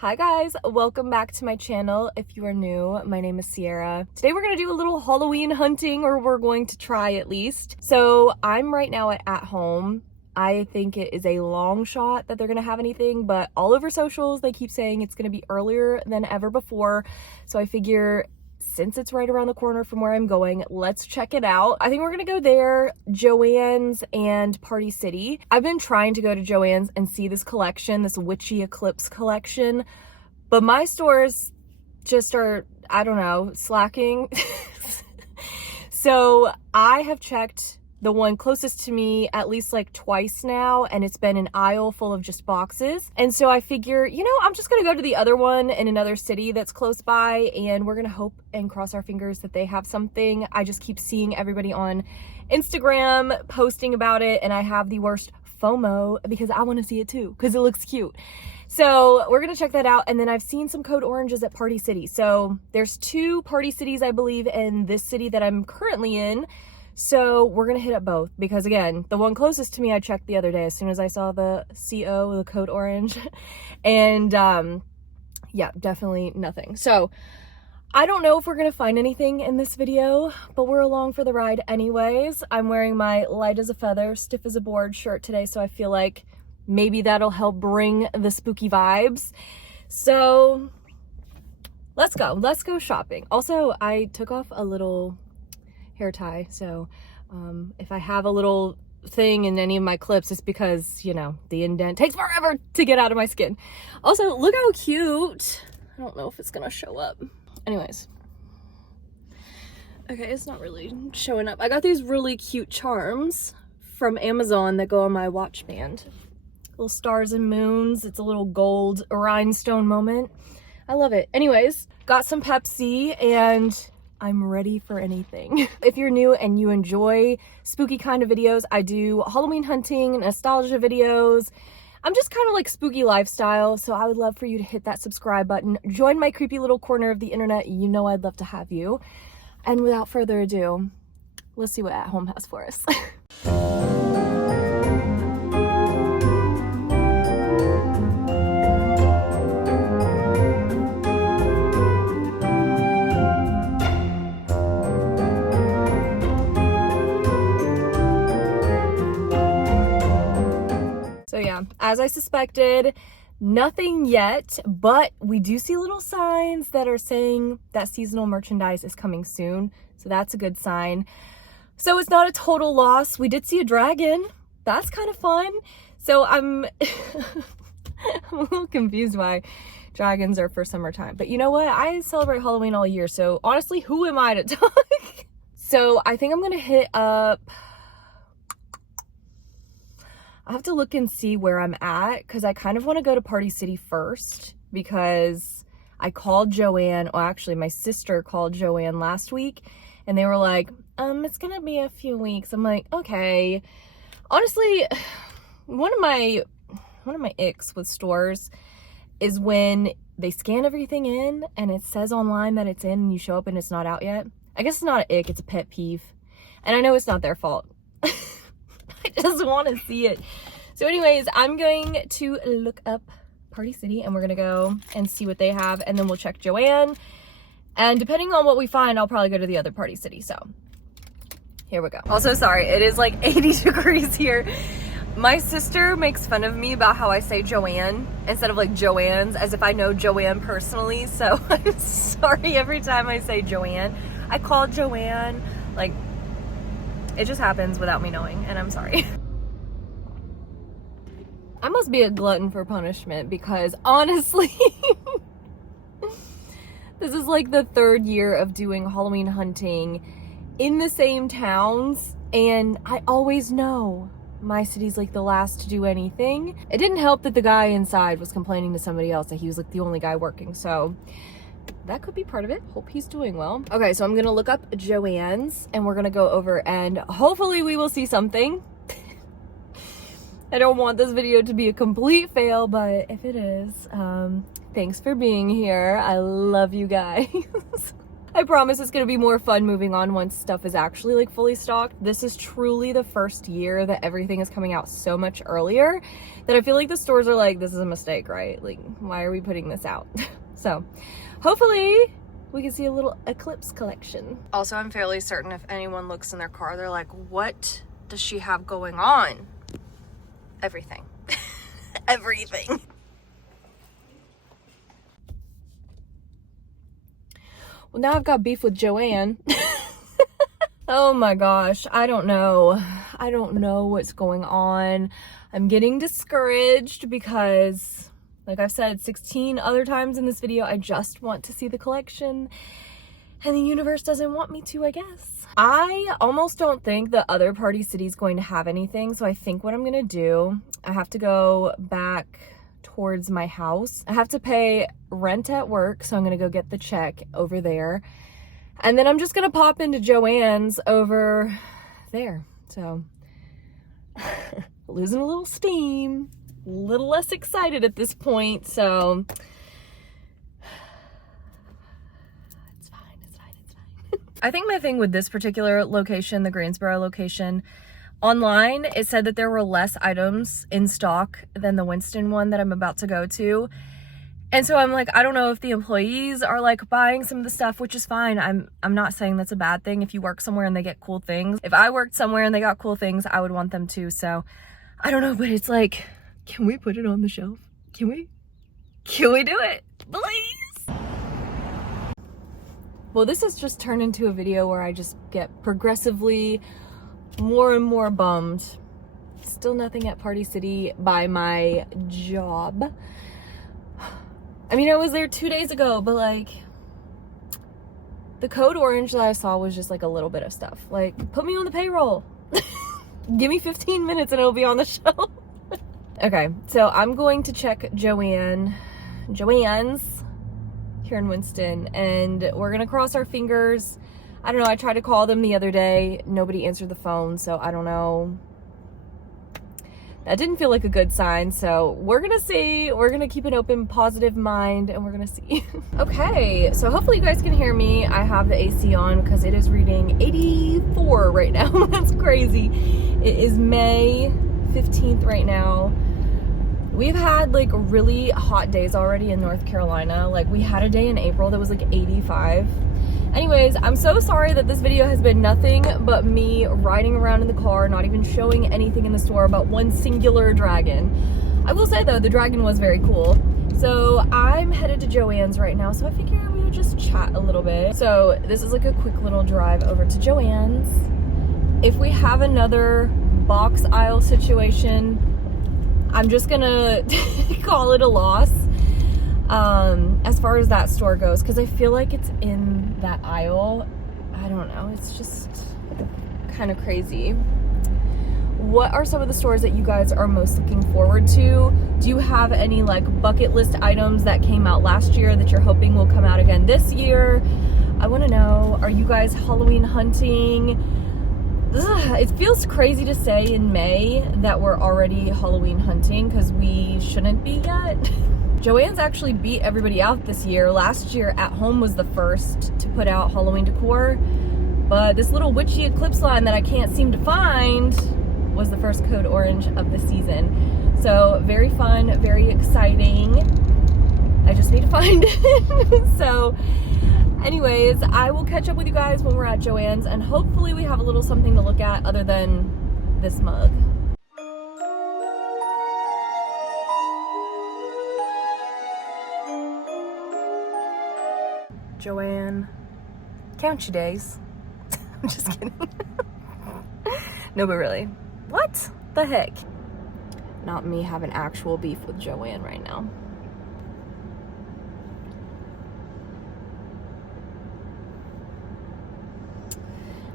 Hi guys, welcome back to my channel. If you are new, my name is Sierra. Today we're gonna do a little Halloween hunting, or we're going to try at least. So I'm right now at home. I think it is a long shot that they're gonna have anything, but all over socials they keep saying it's gonna be earlier than ever before. So I figure since it's right around the corner from where I'm going, let's check it out. I think we're gonna go there, Joann's and Party City. I've been trying to go to Joann's and see this collection, this witchy eclipse collection, but my stores just are, I don't know, slacking. So I have checked the one closest to me at least like twice now, and it's been an aisle full of just boxes. And so I figure, you know, I'm just gonna go to the other one in another city that's close by, and we're gonna hope and cross our fingers that they have something. I just keep seeing everybody on Instagram posting about it, and I have the worst FOMO because I want to see it too because it looks cute. So we're gonna check that out. And then I've seen some code oranges at Party City. So there's two Party Cities, I believe, in this city that I'm currently in. So we're gonna hit up both because, again, the one closest to me I checked the other day as soon as I saw the CO, the code orange, and yeah, definitely nothing. So I don't know if we're gonna find anything in this video, but we're along for the ride anyways. I'm wearing my light as a feather, stiff as a board shirt today, so I feel like maybe that'll help bring the spooky vibes. So let's go shopping. Also, I took off a little hair tie, so if I have a little thing in any of my clips, it's because, you know, the indent takes forever to get out of my skin. Also, look how cute. I don't know if it's gonna show up. Anyways, okay, it's not really showing up. I got these really cute charms from Amazon that go on my watch band. Little stars and moons. It's a little gold rhinestone moment. I love it. Anyways, got some Pepsi and I'm ready for anything. If you're new and you enjoy spooky kind of videos, I do Halloween hunting, nostalgia videos. I'm just kind of like spooky lifestyle, so I would love for you to hit that subscribe button. Join my creepy little corner of the internet. You know I'd love to have you. And without further ado, let's see what At Home has for us. So yeah, as I suspected, nothing yet, but we do see little signs that are saying that seasonal merchandise is coming soon. So that's a good sign. So it's not a total loss. We did see a dragon. That's kind of fun. So I'm, I'm a little confused why dragons are for summertime. But you know what? I celebrate Halloween all year. So honestly, who am I to talk? So I think I'm going to hit up, I have to look and see where I'm at because I kind of want to go to Party City first because I called Joann, or actually my sister called Joann last week, and they were like, it's gonna be a few weeks. I'm like, okay. Honestly, one of my icks with stores is when they scan everything in and it says online that it's in and you show up and it's not out yet. I guess it's not an ick, it's a pet peeve. And I know it's not their fault. I just want to see it. So anyways, I'm going to look up Party City and we're going to go and see what they have, and then we'll check Joann. And depending on what we find, I'll probably go to the other Party City. So here we go. Also, sorry, it is like 80 degrees here. My sister makes fun of me about how I say Joann instead of like Joann's, as if I know Joann personally. So I'm sorry every time I say Joann. I call Joann, like, it just happens without me knowing, and I'm sorry. I must be a glutton for punishment because honestly, this is like the third year of doing Halloween hunting in the same towns, and I always know my city's like the last to do anything. It didn't help that the guy inside was complaining to somebody else that he was like the only guy working, so that could be part of it. Hope he's doing well. Okay, so I'm gonna look up Joann's and we're gonna go over and hopefully we will see something. I don't want this video to be a complete fail, but if it is, thanks for being here. I love you guys. I promise it's gonna be more fun moving on once stuff is actually like fully stocked. This is truly the first year that everything is coming out so much earlier that I feel like the stores are like, this is a mistake, right? Like, why are we putting this out? So hopefully we can see a little eclipse collection. Also, I'm fairly certain if anyone looks in their car, they're like, what does she have going on? Everything. Everything. Well, now I've got beef with Joann. Oh my gosh, I don't know. I don't know what's going on. I'm getting discouraged because, like I've said 16 other times in this video, I just want to see the collection. And the universe doesn't want me to, I guess. I almost don't think the other Party City is going to have anything. So I think what I'm gonna do, I have to go back towards my house. I have to pay rent at work. So I'm gonna go get the check over there. And then I'm just gonna pop into Joann's over there. So losing a little steam, a little less excited at this point. So I think my thing with this particular location, the Greensboro location, online, it said that there were less items in stock than the Winston one that I'm about to go to. And so I'm like, I don't know if the employees are like buying some of the stuff, which is fine. I'm not saying that's a bad thing if you work somewhere and they get cool things. If I worked somewhere and they got cool things, I would want them too. So I don't know, but it's like, can we put it on the shelf? Can we do it? Please? Well, this has just turned into a video where I just get progressively more and more bummed. Still nothing at Party City by my job. I mean, I was there 2 days ago, but like the code orange that I saw was just like a little bit of stuff. Like, put me on the payroll. Give me 15 minutes and it'll be on the shelf. Okay, so I'm going to check Joann's here in Winston, and we're gonna cross our fingers. I don't know, I tried to call them the other day. Nobody answered the phone, so I don't know. That didn't feel like a good sign, so we're gonna see. We're gonna keep an open, positive mind, and we're gonna see. Okay, so hopefully you guys can hear me. I have the AC on because it is reading 84 right now. That's crazy. It is May 15th right now. We've had like really hot days already in North Carolina. Like, we had a day in April that was like 85. Anyways, I'm so sorry that this video has been nothing but me riding around in the car, not even showing anything in the store about one singular dragon. I will say though, the dragon was very cool. So I'm headed to Joann's right now, so I figured we would just chat a little bit. So this is like a quick little drive over to Joann's. If we have another box aisle situation, I'm just gonna call it a loss as far as that store goes, because I feel like it's in that aisle. I don't know, it's just kind of crazy. What are some of the stores that you guys are most looking forward to? Do you have any like bucket list items that came out last year that you're hoping will come out again this year? I want to know, are you guys Halloween hunting? Ugh, it feels crazy to say in May that we're already Halloween hunting, because we shouldn't be yet. Joann's actually beat everybody out this year. Last year At Home was the first to put out Halloween decor, but this little witchy eclipse line that I can't seem to find was the first code orange of the season. So very fun, very exciting. I just need to find it. So anyways, I will catch up with you guys when we're at Joann's, and hopefully we have a little something to look at other than this mug. Joann, count your days. I'm just kidding. No, but really, what the heck? Not me having actual beef with Joann right now.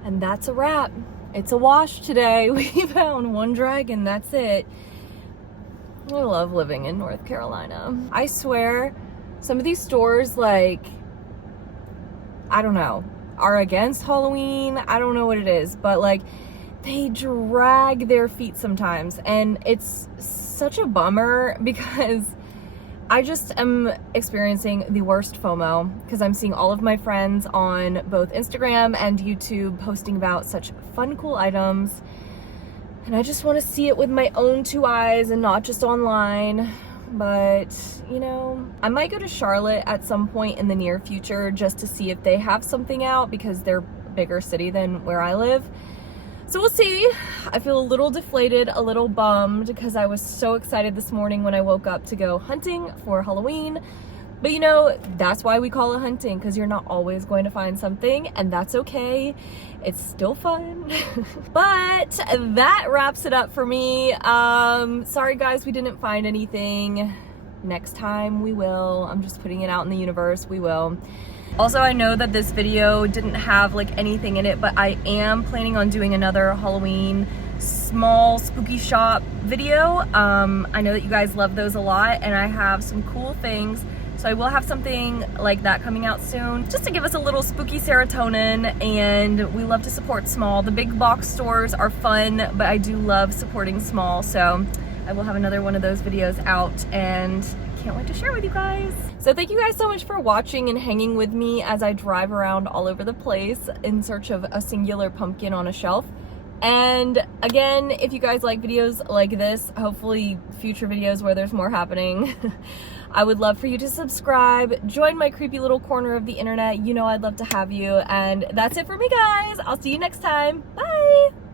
And that's a wrap. It's a wash today. We found one dragon, that's it. I love living in North Carolina. I swear, some of these stores, like, I don't know, are against Halloween. I don't know what it is, but like, they drag their feet sometimes, and it's such a bummer because I just am experiencing the worst FOMO because I'm seeing all of my friends on both Instagram and YouTube posting about such fun, cool items. And I just want to see it with my own two eyes and not just online. But, you know, I might go to Charlotte at some point in the near future just to see if they have something out because they're a bigger city than where I live. So we'll see. I feel a little deflated, a little bummed because I was so excited this morning when I woke up to go hunting for Halloween. But you know, that's why we call it hunting, because you're not always going to find something, and that's okay. It's still fun. But that wraps it up for me. Sorry guys, we didn't find anything. Next time we will. I'm just putting it out in the universe. We will. Also, I know that this video didn't have like anything in it, but I am planning on doing another Halloween small spooky shop video. I know that you guys love those a lot, and I have some cool things. So I will have something like that coming out soon, just to give us a little spooky serotonin, and we love to support small. The big box stores are fun, but I do love supporting small, so I will have another one of those videos out, and can't wait to share with you guys. So thank you guys so much for watching and hanging with me as I drive around all over the place in search of a singular pumpkin on a shelf. And again, if you guys like videos like this, hopefully future videos where there's more happening, I would love for you to subscribe, join my creepy little corner of the internet. You know I'd love to have you. And that's it for me, guys. I'll see you next time. Bye!